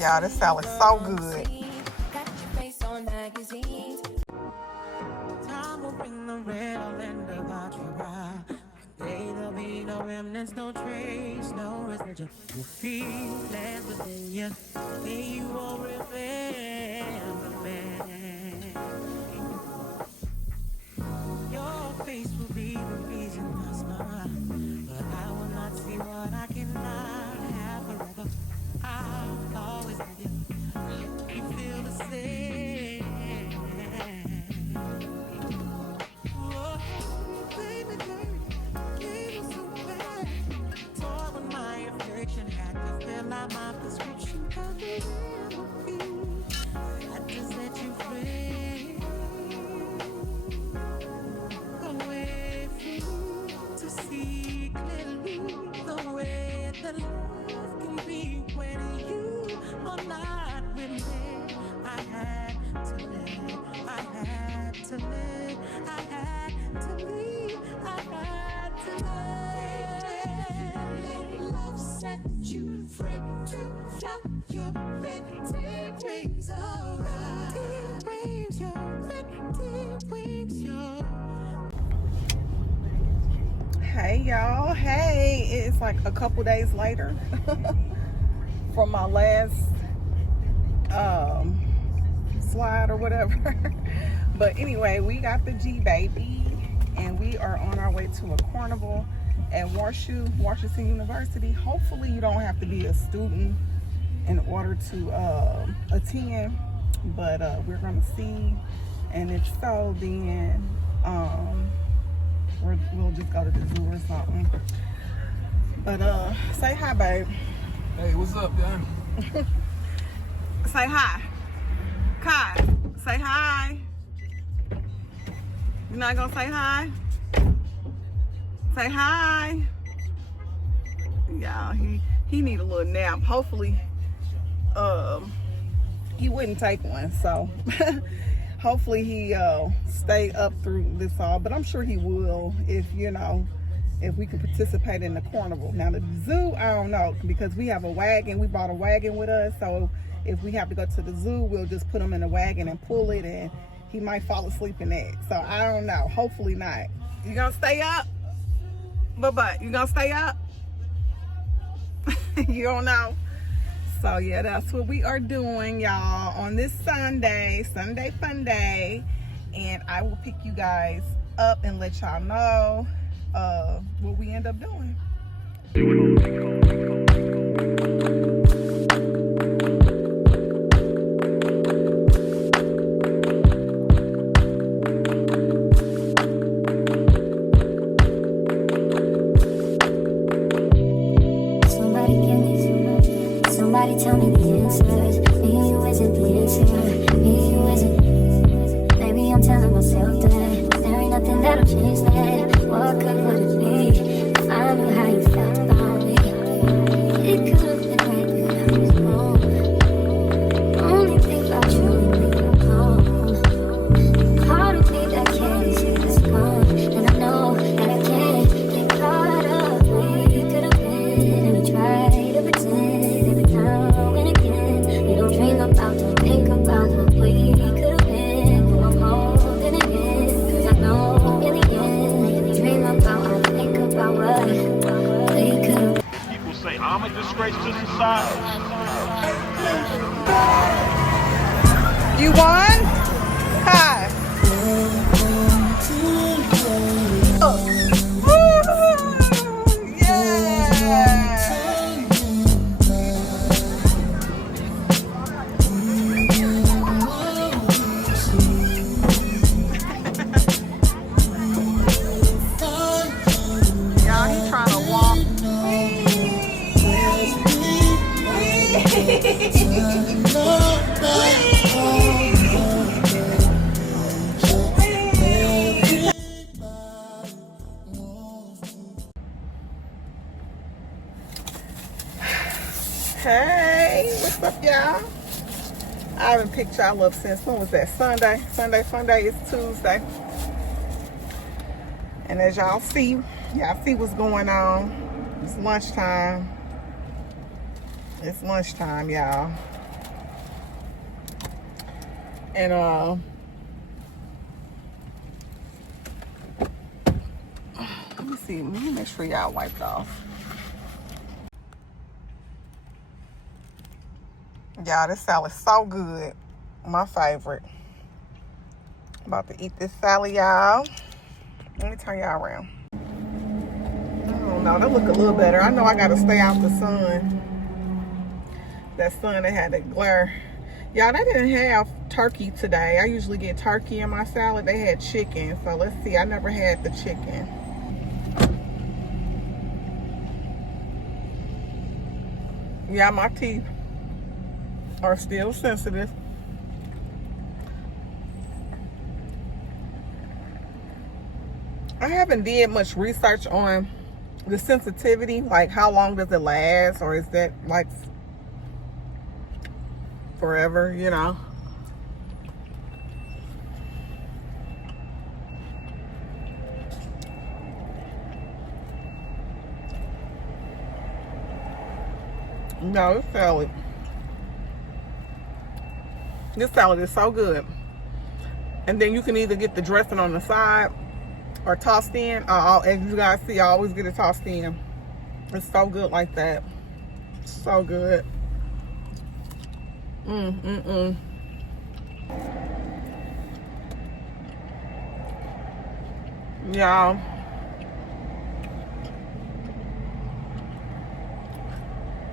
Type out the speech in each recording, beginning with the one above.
Y'all, this salad so good. Time will bring the real end about you out. There'll be no remnants, no trace, no residual. You feel as within you, then you will remember me. Your face will be the reason I smile, but I will not see what I cannot have forever. I'll always have you. You feel the same. Oh, baby, you so bad. Toy with my affliction, had to fill out my prescription. Cause we never feel. I just let you free. Away from you to see clearly the way that love can be when you are not with me. I had to live, I had to live, I had to leave, I had to live. Love set you free to fly your pretty wings around. Wings, your pretty wings, your. Hey y'all, hey, it's like a couple days later from my last slide or whatever. But anyway, we got the G baby and we are on our way to a carnival at Washington University. Hopefully you don't have to be a student in order to attend, but we're gonna see, and if so, then we'll just go to the zoo or something. But say hi, babe. Hey, what's up, Dan? Say hi. Kai, say hi. You're not gonna say hi? Say hi. Yeah, he need a little nap. Hopefully, he wouldn't take one, so hopefully he stay up through this all. But I'm sure he will if if we could participate in the carnival. Now the zoo, I don't know, because we have a wagon. We brought a wagon with us, so if we have to go to the zoo, we'll just put him in the wagon and pull it, and he might fall asleep in that. So I don't know. Hopefully not. You gonna stay up? But you gonna stay up? You don't know. So yeah, that's what we are doing, y'all, on this Sunday fun day. And I will pick you guys up and let y'all know what we end up doing. Somebody tell me the answers. Me and you isn't the answer. Me and you isn't. Maybe I'm telling myself that there ain't nothing that'll change that. What could would it be? If I knew how you felt about me, it could have been right when I was wrong. Only think about you and me alone. Part of me that can't see this gone, and I know that I can't get caught up. We could have been, and we tried to pretend. Don't think about what we could have been. I'm holding it in, 'cause I know in the end, dream about, I think about what we could have. People say I'm a disgrace to society. You won? Hi. Oh. Hey, what's up, y'all? I haven't picked y'all up since, when was that? Sunday fun day is Tuesday. And as y'all see what's going on. It's lunchtime. It's lunchtime, y'all. And let me see. Let me make sure y'all wiped off. Y'all, this salad is so good. My favorite. About to eat this salad, y'all. Let me turn y'all around. I don't know. That look a little better. I know I gotta stay out the sun. That sun that had that glare. Y'all, they didn't have turkey today. I usually get turkey in my salad. They had chicken. So let's see. I never had the chicken. Yeah, my teeth are still sensitive. I haven't did much research on the sensitivity, like how long does it last, or is that like forever, you know? No, this salad is so good. And then you can either get the dressing on the side or tossed in. As you guys see, I always get it tossed in. It's so good like that. So good. Y'all,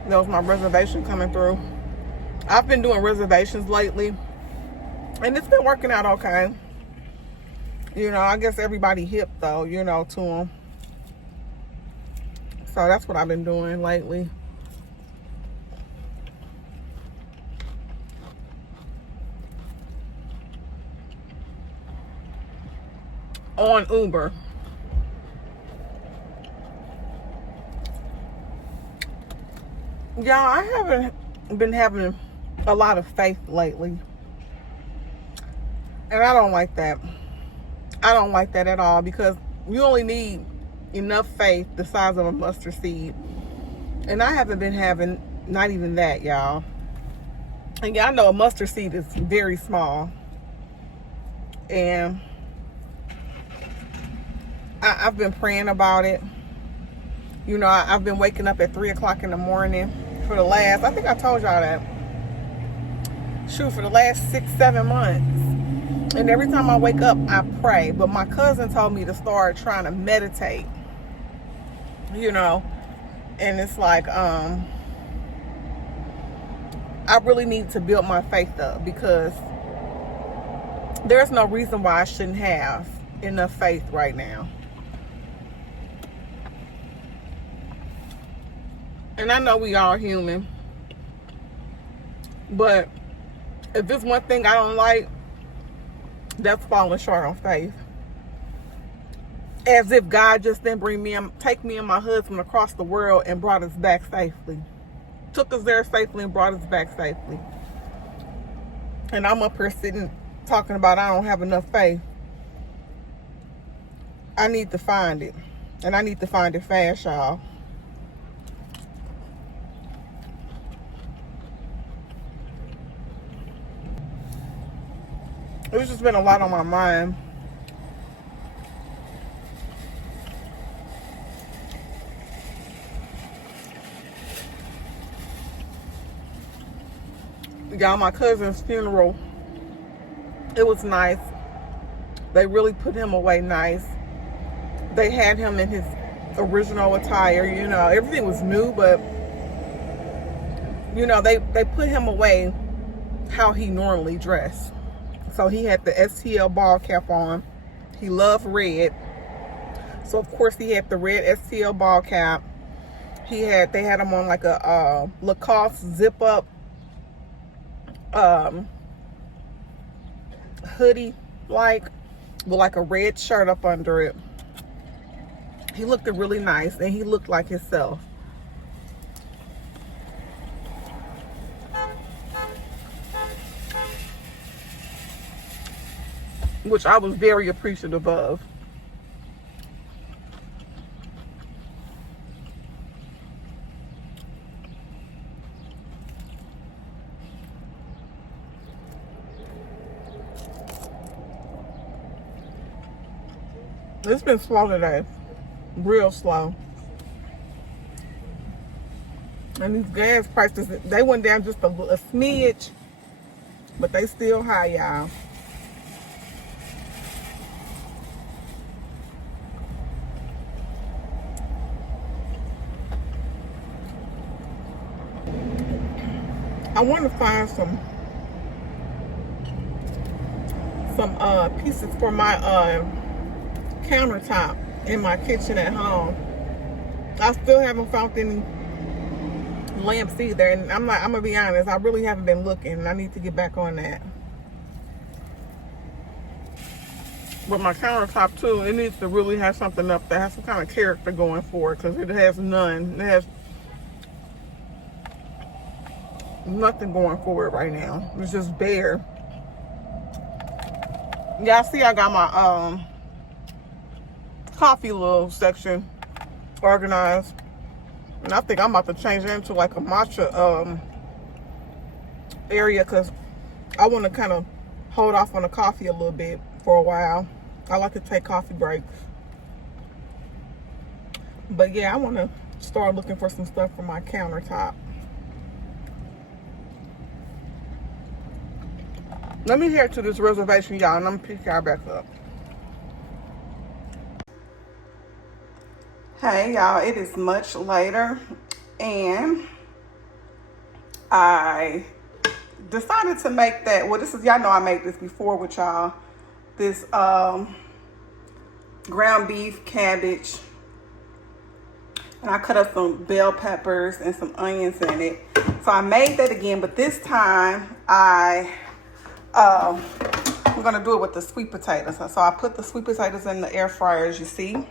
that was my reservation coming through. I've been doing reservations lately, and it's been working out okay. You know, I guess everybody hip though, you know, to them. So that's what I've been doing lately. On Uber. Y'all, I haven't been having a lot of faith lately. And I don't like that. I don't like that at all, because you only need enough faith the size of a mustard seed. And I haven't been having not even that, y'all. And y'all know a mustard seed is very small. And I've been praying about it. You know, I've been waking up at 3 o'clock in the morning for the last, I think I told y'all that. Shoot, for the last 6-7 months. And every time I wake up, I pray. But my cousin told me to start trying to meditate. You know, and it's like, I really need to build my faith up, because there's no reason why I shouldn't have enough faith right now. And I know we all human, but if there's one thing I don't like, that's falling short on faith. As if God just didn't take me and my husband across the world and brought us back safely. Took us there safely and brought us back safely. And I'm up here sitting talking about I don't have enough faith. I need to find it. And I need to find it fast, y'all. It's just been a lot on my mind. Y'all, my cousin's funeral, it was nice. They really put him away nice. They had him in his original attire, you know. Everything was new, but, you know, they put him away how he normally dressed. So he had the STL ball cap on. He loved red. So, of course, he had the red STL ball cap. They had him on like a Lacoste zip-up hoodie, with like a red shirt up under it. He looked really nice, and he looked like himself. Which I was very appreciative of. It's been slow today. Real slow. And these gas prices, they went down just a smidge, but they still high, y'all. I want to find some pieces for my countertop in my kitchen at home. I still haven't found any lamps either, and I'm gonna be honest, I really haven't been looking, and I need to get back on that. But my countertop too, it needs to really have something up that has some kind of character going for it, because it has none. It has nothing going for it right now. It's just bare. Y'all see I got my coffee little section organized, and I think I'm about to change it into like a matcha area, because I want to kind of hold off on the coffee a little bit for a while. I like to take coffee breaks. But yeah, I want to start looking for some stuff for my countertop. Let me head to this reservation, y'all, and I'm gonna pick y'all back up. Hey, y'all, it is much later, and I decided to make that, well, this is, y'all know I made this before with y'all, this ground beef, cabbage, and I cut up some bell peppers and some onions in it. So I made that again, but this time I'm gonna do it with the sweet potatoes. So I put the sweet potatoes in the air fryer, as you see.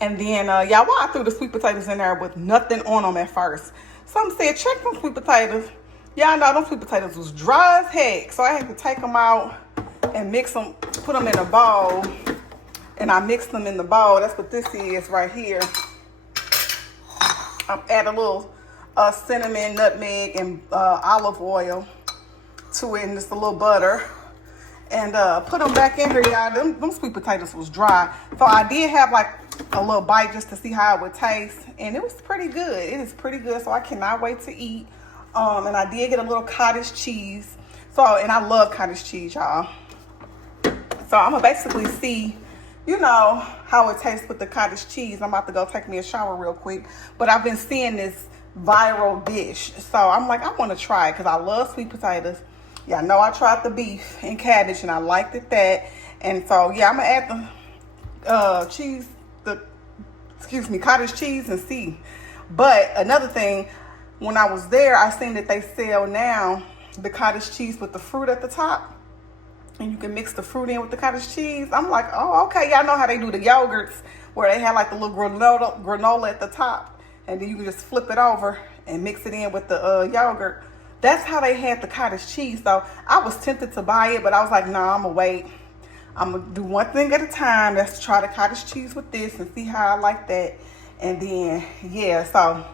And then, y'all, I threw the sweet potatoes in there with nothing on them at first. Some said, check them sweet potatoes. Y'all know them sweet potatoes was dry as heck. So I had to take them out and mix them, put them in a bowl. And I mixed them in the bowl. That's what this is right here. I add a little cinnamon, nutmeg, and olive oil to it, and just a little butter. And put them back in here, y'all. Them sweet potatoes was dry. So I did have like a little bite just to see how it would taste. And it was pretty good. It is pretty good. So I cannot wait to eat. And I did get a little cottage cheese. So, and I love cottage cheese, y'all. So I'm gonna basically see, you know, how it tastes with the cottage cheese. I'm about to go take me a shower real quick. But I've been seeing this viral dish. So I'm like, I want to try it because I love sweet potatoes. Y'all know I tried the beef and cabbage and I liked it that. And so, yeah, I'm going to add the cottage cheese and see. But another thing, when I was there, I seen that they sell now the cottage cheese with the fruit at the top. And you can mix the fruit in with the cottage cheese. I'm like, oh, okay. Y'all know how they do the yogurts where they have like the little granola at the top. And then you can just flip it over and mix it in with the yogurt. That's how they had the cottage cheese. So I was tempted to buy it, but I was like, nah, I'm going to wait. I'm going to do one thing at a time. Let's try the cottage cheese with this and see how I like that. And then, yeah, so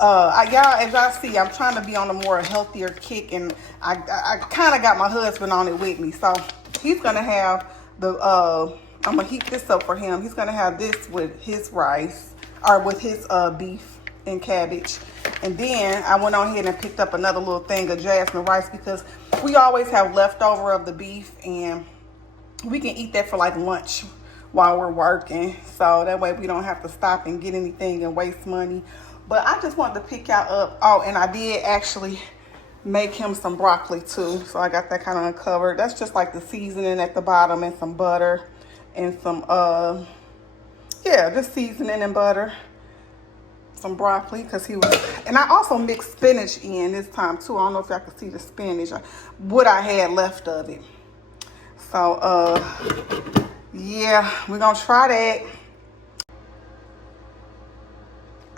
y'all, as y'all see, I'm trying to be on a more healthier kick, and I kind of got my husband on it with me. So he's going to have the, I'm going to heat this up for him. He's going to have this with his rice, or with his beef and cabbage. And then I went on ahead and picked up another little thing of jasmine rice, because we always have leftover of the beef, and we can eat that for like lunch while we're working. So that way we don't have to stop and get anything and waste money. But I just wanted to pick y'all up. Oh, and I did actually make him some broccoli too. So I got that kind of uncovered. That's just like the seasoning at the bottom and some butter and some, yeah, just seasoning and butter. Some broccoli, because he was, and I also mixed spinach in this time too. I don't know if y'all can see the spinach, what I had left of it. So yeah, we're gonna try that.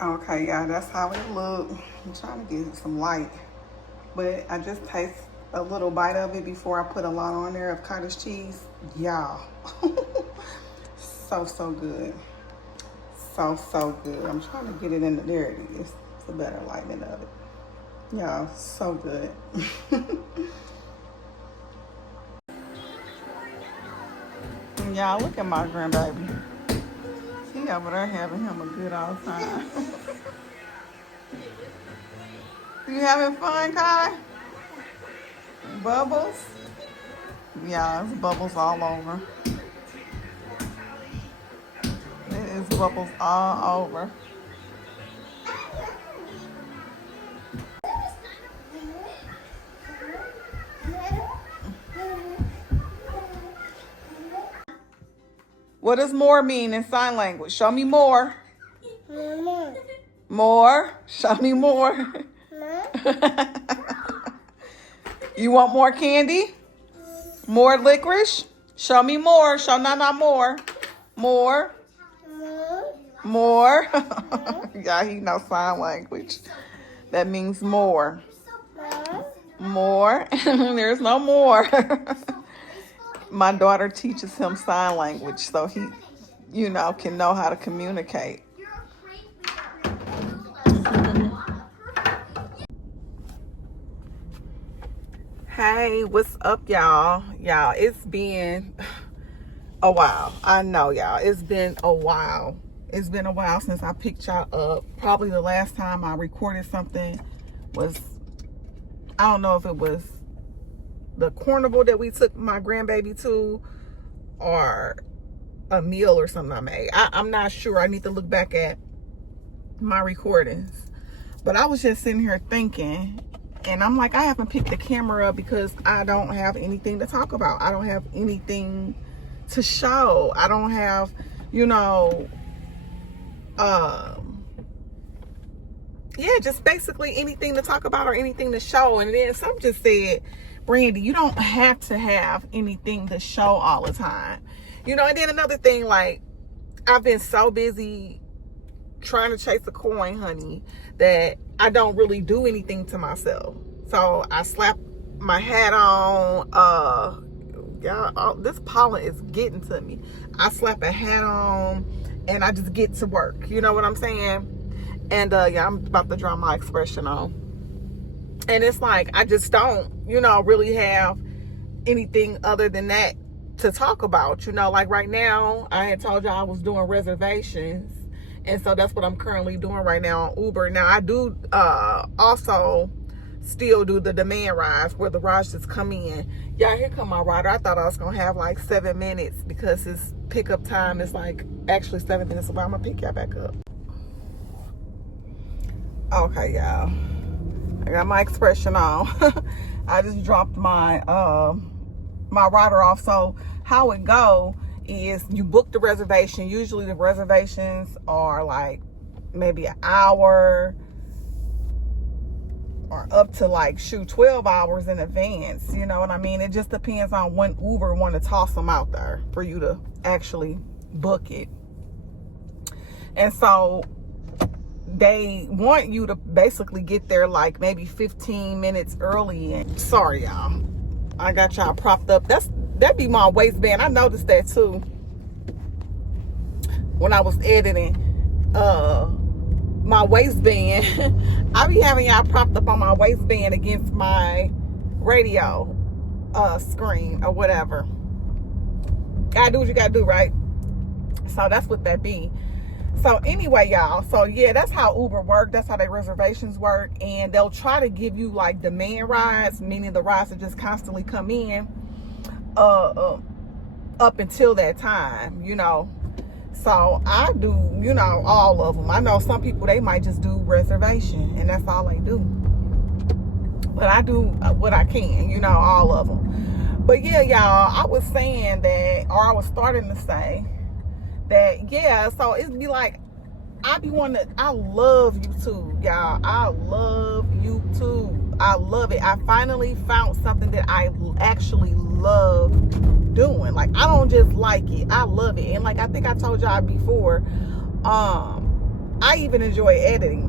Okay, y'all, that's how it look. I'm trying to get some light, but I just taste a little bite of it before I put a lot on there of cottage cheese. Y'all, so good. So good. I'm trying to get it in there. It is. It's a better lighting of it. Y'all, so good. Y'all, look at my grandbaby. He over there having him a good old time. You having fun, Kai? Bubbles? Yeah, it's bubbles all over. It is bubbles all over. What does more mean in sign language? Show me more. More. Show me more. You want more candy? More licorice? Show me more. Show Nana more. More. More. Yeah, he knows sign language. That means more. More. There's no more. My daughter teaches him sign language so he, you know, can know how to communicate. Hey, what's up, y'all? Y'all, it's been a while. I know, y'all. It's been a while. It's been a while since I picked y'all up. Probably the last time I recorded something was, I don't know if it was the carnival that we took my grandbaby to or a meal or something I made. I'm not sure. I need to look back at my recordings. But I was just sitting here thinking, and I'm like, I haven't picked the camera up because I don't have anything to talk about. I don't have anything to show. I don't have, you know, yeah, just basically anything to talk about or anything to show. And then some just said, Brandy, you don't have to have anything to show all the time. You know, and then another thing, like, I've been so busy trying to chase a coin, honey, that I don't really do anything to myself. So I slap my hat on. Y'all, this pollen is getting to me. I slap a hat on and I just get to work. You know what I'm saying? And yeah, I'm about to draw my expression on. And it's like, I just don't, you know, really have anything other than that to talk about. You know, like right now, I had told y'all I was doing reservations. And so that's what I'm currently doing right now on Uber. Now, I do also still do the demand rides where the rides just come in. Y'all, here come my rider. I thought I was going to have like 7 minutes because his pickup time is like actually 7 minutes away. I'm going to pick y'all back up. Okay, y'all. I got my expression on. I just dropped my my rider off. So how it go is you book the reservation. Usually the reservations are like maybe an hour or up to like 12 hours in advance. You know what I mean? It just depends on when Uber want to toss them out there for you to actually book it. And so they want you to basically get there like maybe 15 minutes early. And sorry, y'all, I got y'all propped up. That'd be my waistband. I noticed that too when I was editing my waistband. I be having y'all propped up on my waistband against my radio screen or whatever. Gotta do what you gotta do, right? So that's what that be. So anyway, y'all, so yeah, that's how Uber work. That's how their reservations work. And they'll try to give you like demand rides, meaning the rides that just constantly come in up until that time, you know. So I do, you know, all of them. I know some people, they might just do reservation and that's all they do. But I do what I can, you know, all of them. But yeah, y'all, I was saying that, or I was starting to say that, yeah, so it'd be like, I love YouTube, y'all. I love YouTube. I love it. I finally found something that I actually love doing. Like, I don't just like it, I love it. And like I think I told y'all before, I even enjoy editing.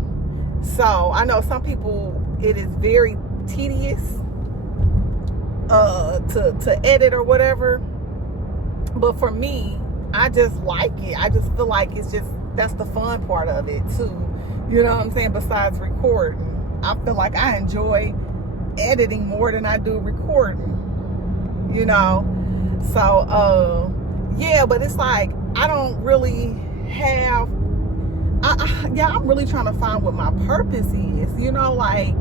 So I know some people, it is very tedious to edit or whatever, but for me, I just like it. I just feel like it's just, that's the fun part of it too. You know what I'm saying? Besides recording, I feel like I enjoy editing more than I do recording, you know? So, yeah, but it's like I don't really have. I'm really trying to find what my purpose is. You know, like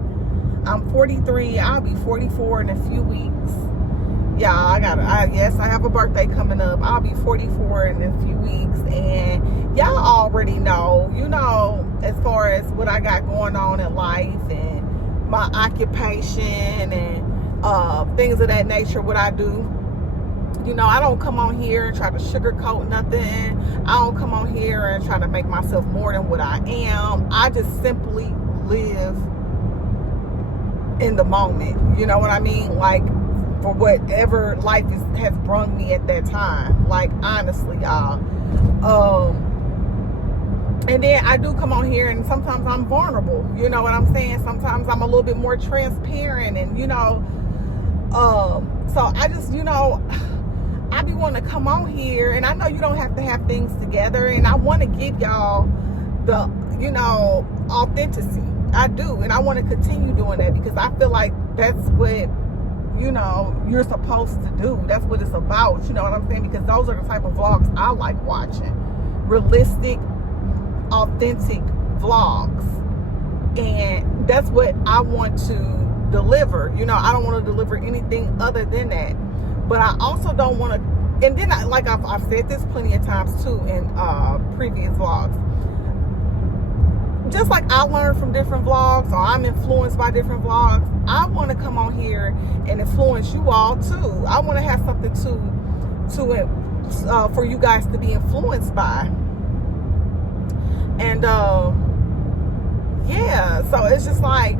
I'm 43. I'll be 44 in a few weeks. Yeah, yes, I have a birthday coming up. I'll be 44 in a few weeks, and y'all already know, you know, as far as what I got going on in life and my occupation and things of that nature, what I do. You know, I don't come on here and try to sugarcoat nothing. I don't come on here and try to make myself more than what I am. I just simply live in the moment. You know what I mean? Like, for whatever life has brung me at that time. Like, honestly, y'all. And then I do come on here and sometimes I'm vulnerable. You know what I'm saying? Sometimes I'm a little bit more transparent and, you know, so I just, you know, I be wanting to come on here, and I know you don't have to have things together, and I want to give y'all the, you know, authenticity. I do, and I want to continue doing that because I feel like that's what, you know, you're supposed to do. That's what it's about, you know what I'm saying? Because those are the type of vlogs I like watching. Realistic, authentic vlogs. And that's what I want to deliver. You know, I don't want to deliver anything other than that. But I also don't want to, and then like I've said this plenty of times too in previous vlogs. Just like I learn from different vlogs, or I'm influenced by different vlogs, I want to come on here and influence you all too. I want to have something to for you guys to be influenced by. And yeah, so it's just like,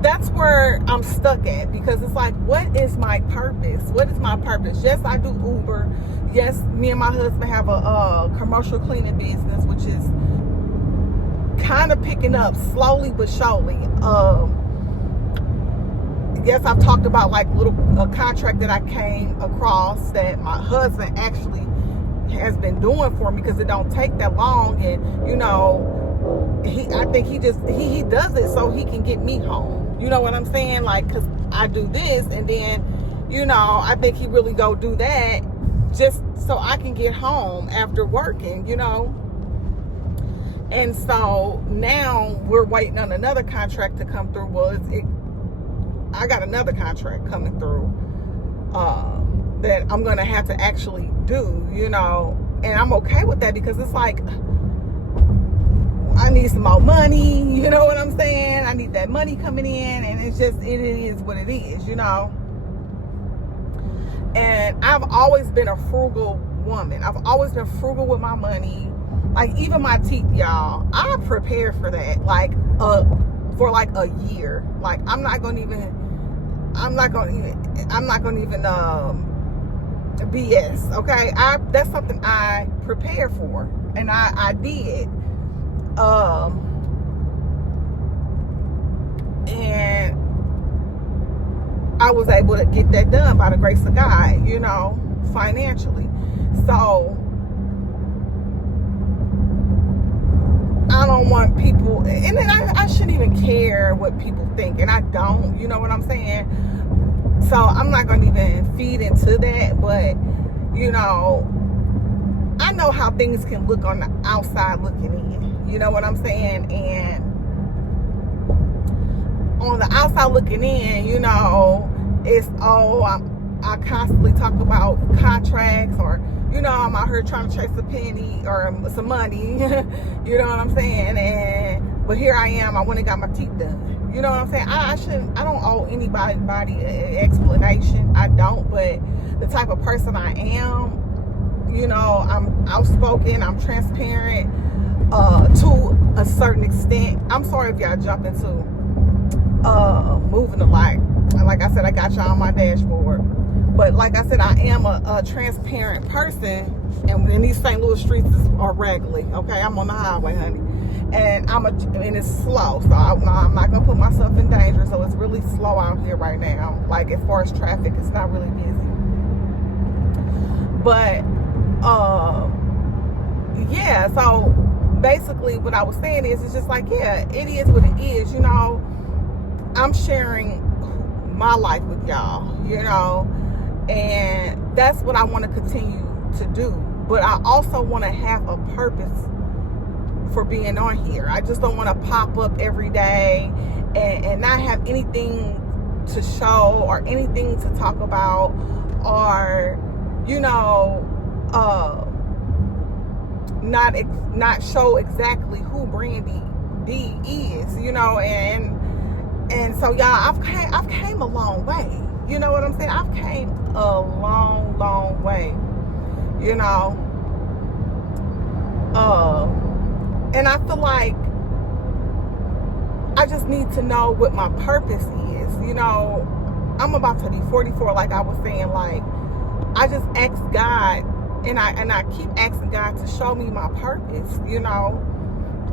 that's where I'm stuck at, because it's like, what is my purpose? What is my purpose? Yes, I do Uber. Yes, me and my husband have a commercial cleaning business, which is kind of picking up slowly but surely. Yes, I've talked about like a contract that I came across that my husband actually has been doing for me, because it don't take that long, and you know, I think he does it so he can get me home. You know what I'm saying? Like, because I do this, and then, you know, I think he really go do that just so I can get home after working, you know. And so now we're waiting on another contract to come through. Well, I got another contract coming through that I'm going to have to actually do, you know. And I'm okay with that, because it's like, I need some more money, you know what I'm saying? I need that money coming in, and it's just, it is what it is, you know? And I've always been a frugal woman. I've always been frugal with my money. Like, even my teeth, y'all, I prepared for that, like, for like a year. Like, I'm not gonna even BS, okay? That's something I prepared for, and I did. And I was able to get that done by the grace of God, you know, financially. So I don't want people, and then I shouldn't even care what people think, and I don't, you know what I'm saying? So I'm not going to even feed into that, but, you know, I know how things can look on the outside looking in. You know what I'm saying? And on the outside looking in, you know, it's, I constantly talk about contracts, or, you know, I'm out here trying to chase a penny or some money. You know what I'm saying? But here I am. I went and got my teeth done. You know what I'm saying? I don't owe anybody an explanation. I don't. But the type of person I am, you know, I'm outspoken. I'm transparent. To a certain extent. I'm sorry if y'all jump into moving a lot. Like I said, I got y'all on my dashboard. But like I said, I am a transparent person, and these St. Louis streets are raggedy. Okay, I'm on the highway, honey, and it's slow, so I'm not gonna put myself in danger. So it's really slow out here right now. Like, as far as traffic, it's not really busy. But yeah, so basically what I was saying is, it's just like, yeah, it is what it is, you know. I'm sharing my life with y'all, you know, and that's what I want to continue to do, but I also want to have a purpose for being on here. I just don't want to pop up every day and not have anything to show or anything to talk about, or not show exactly who Brandy D is, and so y'all, I've came a long way. You know what I'm saying? I've came a long way, and I feel like I just need to know what my purpose is. I'm about to be 44, like I was saying. Like, I just ask God, and I keep asking God to show me my purpose,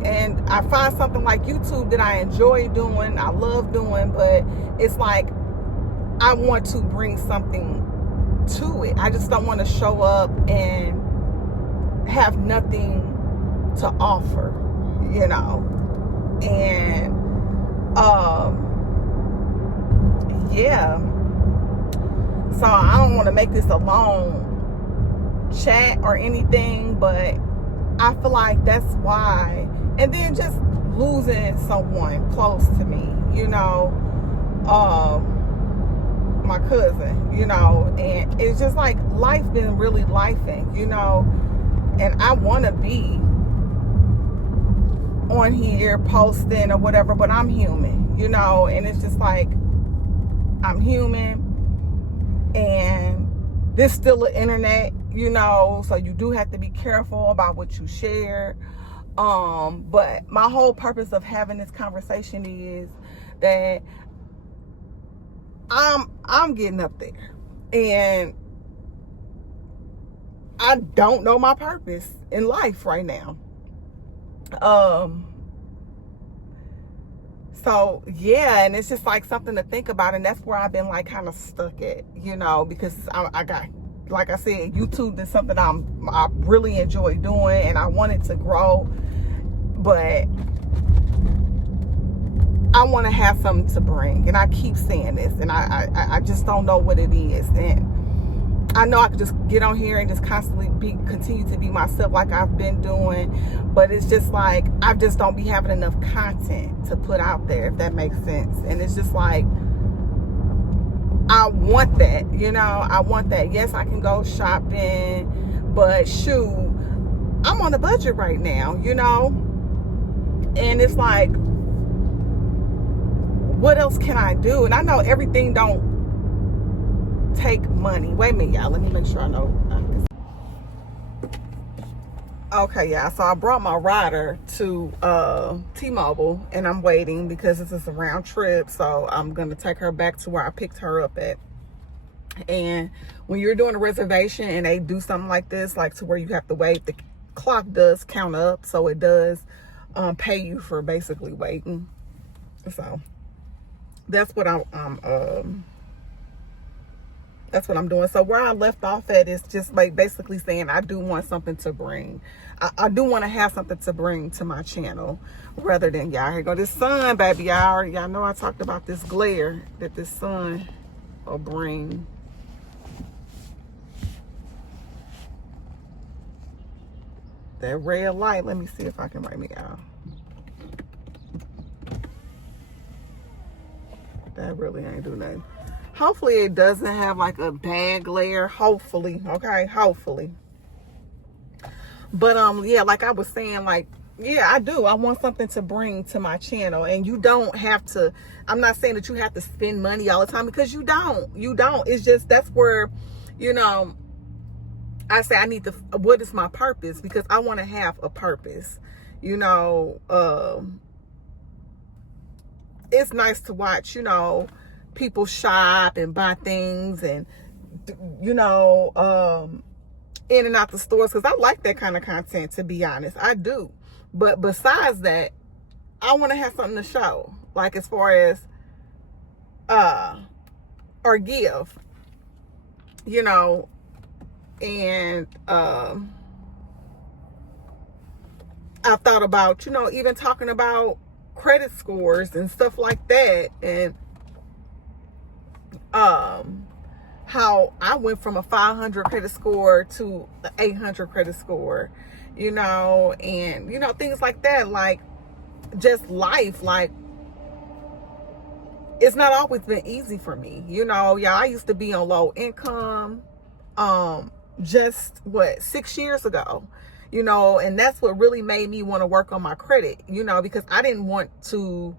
and I find something like YouTube that I enjoy doing, I love doing, but it's like I want to bring something to it. I just don't want to show up and have nothing to offer, and yeah, so I don't want to make this a long chat or anything, but I feel like that's why. And then just losing someone close to me, my cousin, and it's just like life been really lifing, and I want to be on here posting or whatever, but I'm human, and it's just like I'm human, and there's still an internet, so you do have to be careful about what you share. But my whole purpose of having this conversation is that I'm getting up there, and I don't know my purpose in life right now. So yeah, and it's just like something to think about, and that's where I've been like kind of stuck at, because I got, like I said, YouTube is something I really enjoy doing, and I want it to grow, but I want to have something to bring, and I keep saying this, and I just don't know what it is. And I know I could just get on here and just constantly continue to be myself like I've been doing, but it's just like I just don't be having enough content to put out there, if that makes sense. And it's just like I want that, I want that. Yes, I can go shopping, but shoot, I'm on a budget right now, and it's like, what else can I do? And I know everything don't take money. Wait a minute, y'all. Let me make sure I know. Okay, y'all. So I brought my rider to T-Mobile, and I'm waiting because this is a round trip. So I'm going to take her back to where I picked her up at. And when you're doing a reservation and they do something like this, like to where you have to wait, the clock does count up. So it does pay you for basically waiting. So that's what that's what I'm doing. So where I left off at is just like basically saying I do want something to bring. I do want to have something to bring to my channel rather than, y'all, here go this sun, baby. Y'all know I talked about this glare that this sun will bring. That red light, let me see if I can write me out. That really ain't do nothing. Hopefully it doesn't have like a bad glare. Hopefully, okay, hopefully. But yeah, like I was saying, like, yeah, I do. I want something to bring to my channel, and you don't have to. I'm not saying that you have to spend money all the time, because you don't. You don't. It's just that's where, I say I need to. What is my purpose? Because I want to have a purpose. It's nice to watch, people shop and buy things, and in and out the stores, because I like that kind of content, to be honest. I do. But besides that, I want to have something to show, like as far as or give, and I thought about, even talking about credit scores and stuff like that, and how how I went from a 500 credit score to an 800 credit score, you know, and, you know, things like that, like just life, like it's not always been easy for me, you know. Yeah, I used to be on low income, just 6 years ago, you know, and that's what really made me want to work on my credit, you know, because I didn't want to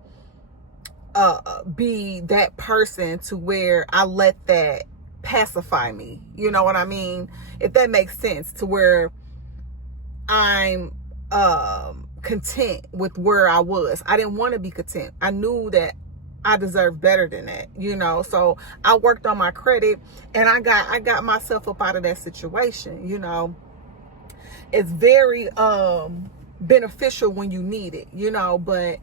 be that person to where I let that pacify me, you know what I mean, if that makes sense, to where I'm content with where I was. I didn't want to be content. I knew that I deserved better than that, you know. So I worked on my credit, and I got myself up out of that situation, you know. It's very beneficial when you need it, you know, but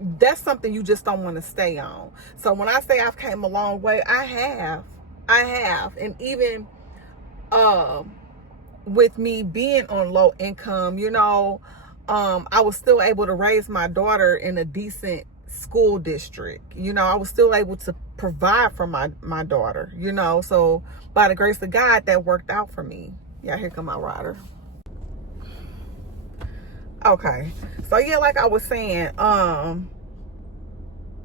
that's something you just don't want to stay on. So when I say I've came a long way, I have. And even with me being on low income, you know, I was still able to raise my daughter in a decent school district. You know, I was still able to provide for my daughter, you know. So by the grace of God, that worked out for me. Yeah, here come my rider. Okay, so yeah, like I was saying, and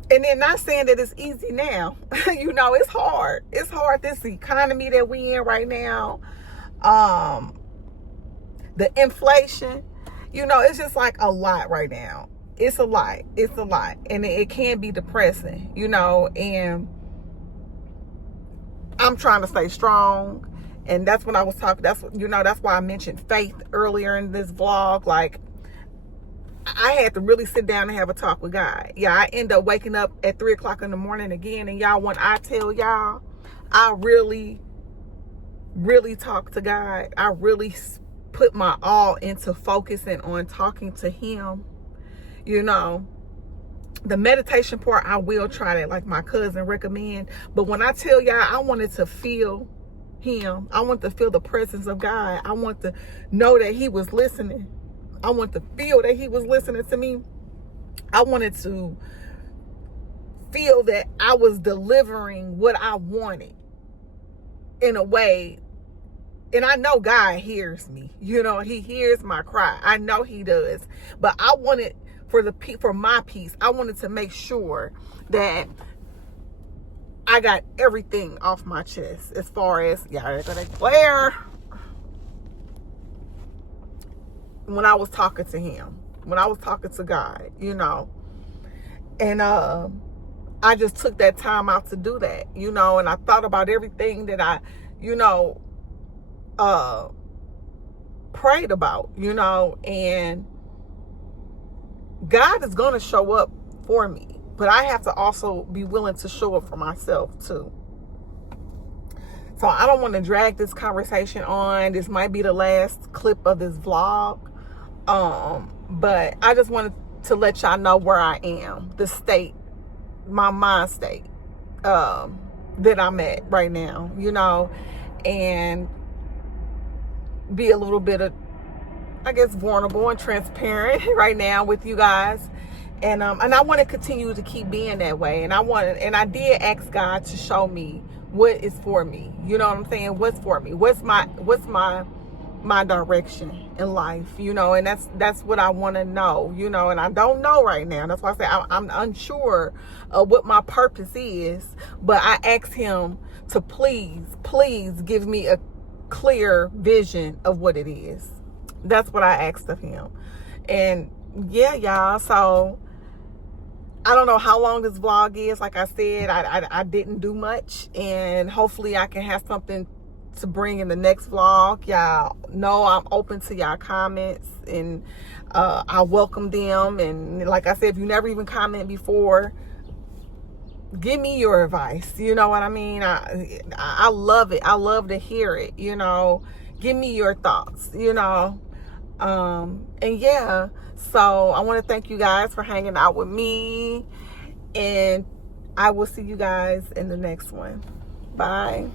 then not saying that it's easy now. You know, it's hard. It's hard, this economy that we in right now. The inflation, you know, it's just like a lot right now. It's a lot. It's a lot. And it can be depressing, you know, and I'm trying to stay strong. And that's when I was talking, that's why I mentioned faith earlier in this vlog. Like, I had to really sit down and have a talk with God. Yeah, I end up waking up at 3 o'clock in the morning again. And y'all, when I tell y'all, I really, really talk to God. I really put my all into focusing on talking to him. You know, the meditation part, I will try that, like my cousin recommend. But when I tell y'all, I wanted to feel him. I want to feel the presence of God. I want to know that he was listening. I want to feel that he was listening to me. I wanted to feel that I was delivering what I wanted in a way. And I know God hears me. You know, he hears my cry. I know he does. But I wanted, for my peace, I wanted to make sure that I got everything off my chest as far as, y'all gonna glare, when I was talking to him, when I was talking to God, you know. And I just took that time out to do that, you know, and I thought about everything that I, you know, prayed about, you know, and God is going to show up for me, but I have to also be willing to show up for myself too. So I don't want to drag this conversation on. This might be the last clip of this vlog. But I just wanted to let y'all know where I am, the state, my mind state, that I'm at right now, you know, and be a little bit of, I guess, vulnerable and transparent right now with you guys. And I want to continue to keep being that way. And I did ask God to show me what is for me. You know what I'm saying? What's for me? What's my direction in life, you know, and that's what I want to know, you know, and I don't know right now. That's why I say I'm unsure of what my purpose is, but I asked him to please give me a clear vision of what it is. That's what I asked of him. And yeah, y'all, so I don't know how long this vlog is. Like I said, I didn't do much, and hopefully I can have something to bring in the next vlog. Y'all know I'm open to y'all comments, and I welcome them. And like I said, if you never even comment before, give me your advice. You know what I mean? I love it. I love to hear it, you know. Give me your thoughts, you know. And yeah, so I want to thank you guys for hanging out with me, and I will see you guys in the next one. Bye.